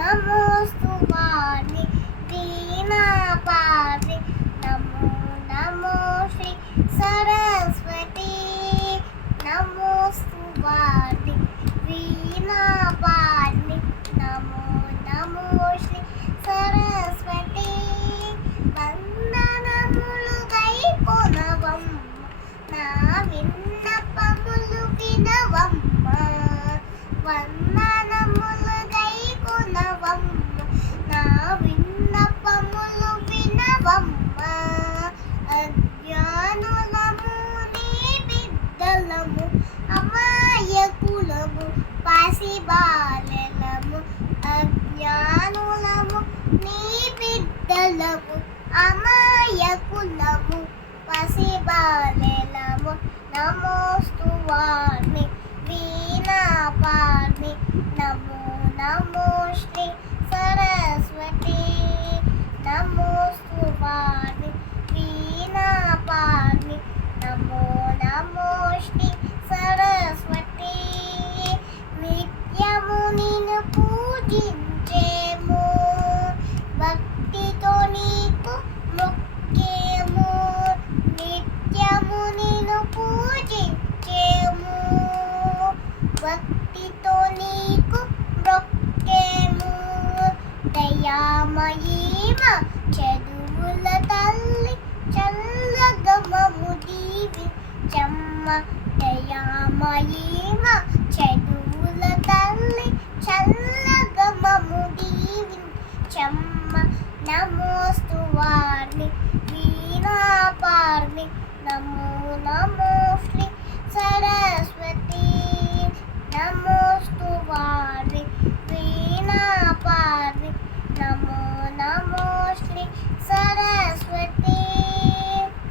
నమోస్తు వాణి వీణాపాణి నమో నమో శ్రీ సరస్వతి నమోస్తు వాణి వీణాపాణి నమో నమో శ్రీ సరస్వతి వందనములు గైకొనవమ్మ నా విన్నపములు వినవమ్మ వందనములు గైకొనవమ్మ నా విన్నపములు వినవమ్మ అజ్ఞానులము నీ బిడ్డలము అమాయకులము పసిబాలెలము అజ్ఞానులము నీ బిడ్డలము అమాయకులము పసిబాలెలము నమోస్తు వాణి వీణాపాణి నమో నమో శ్రీ సరస్వతి నమోస్తు వాణి వీణాపాణి నమో నమో శ్రీ సరస్వతి నిత్యము నిన్ను పూజించేము భక్తితో నీకు మొక్కేము నిత్యము నిన్ను పూజించేము భక్తితో నీకు మొక్కేము దయామయీమ చదువుల తల్లి చల్లగమము దీవించమ్మ దయామయీమ చదువుల తల్లి చల్లగమము దీవించమ్మ నమోస్తు